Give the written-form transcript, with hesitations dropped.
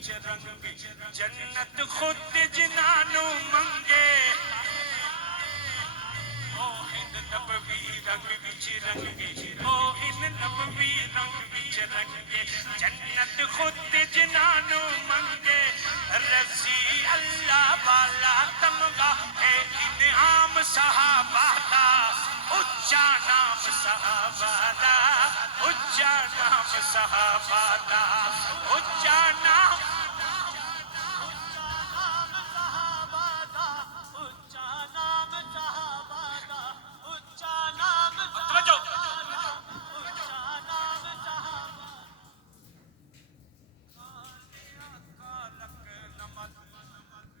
جنت خود جنانو منگے او ان نبوی رنگ وچ رنگے او ان نبوی رنگ وچ رنگے جنت خود جنانو منگے رضی اللہ والا تمغہ ہے انعام صحابہ دا اچا نام صحابہ دا اچا نام صحابہ دا اچا نام